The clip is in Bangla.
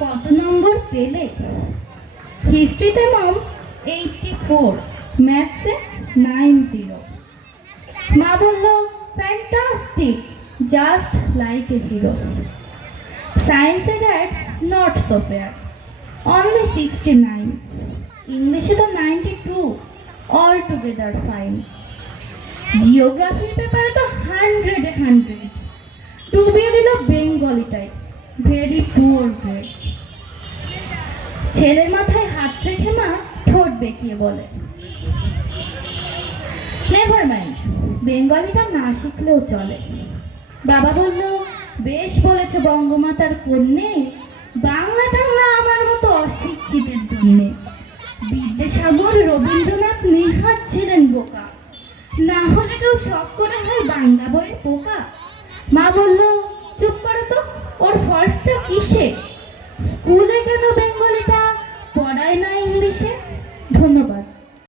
কত নম্বর পেলে? হিস্ট্রিতে মম 84, ম্যাথসে 90। মা বলল fantastic, just like a hero. সায়েন্সে dad not so fair, only 69। ইংলিশে তো 92, অল টুগেদার ফাইন। জিওগ্রাফির পেপারে তো 100 ডুবিয়ে দিল বেঙ্গলিটাই, ভেরি পুয়ার গ্রেড। ছেলের মাথায় হাত রেখে মা ঠোঁট বেঁকিয়ে বলে, নেভার মাইন্ড, বেঙ্গলিটা না শিখলেও চলে। বাবা বলল, বেশ বলেছ বঙ্গমাতার কন্যে, বাংলা টাংলা আমার মতো অশিক্ষিতের জন্যে। বিদ্যাসাগর, রবীন্দ্রনাথ নেহাত ছিলেন বোকা, না হলে কেউ শখ করে হয় বাংলা বইয়ের পোকা। মা বলল, চুপ করো তো, ওর ফল্টটা কিসে? স্কুলে কেন বেঙ্গলিটা পড়ায় না ইংলিশে? ধন্যবাদ।